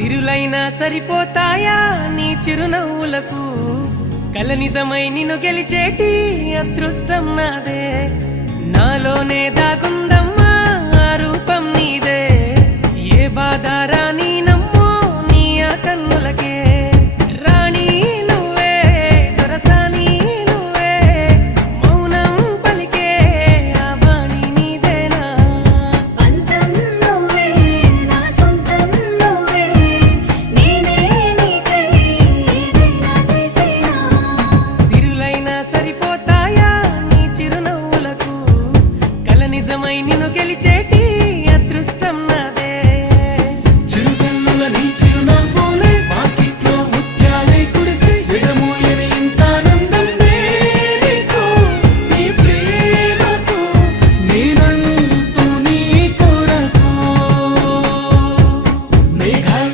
సిరులైనా సరిపోతాయా నీ చిరునవ్వులకు కల నిజమై నిన్ను గెలిచేటి అదృష్టం నాదే నాలోనే దాగుందమ్మా ఆ రూపం నీదే ఏ బాధ రాని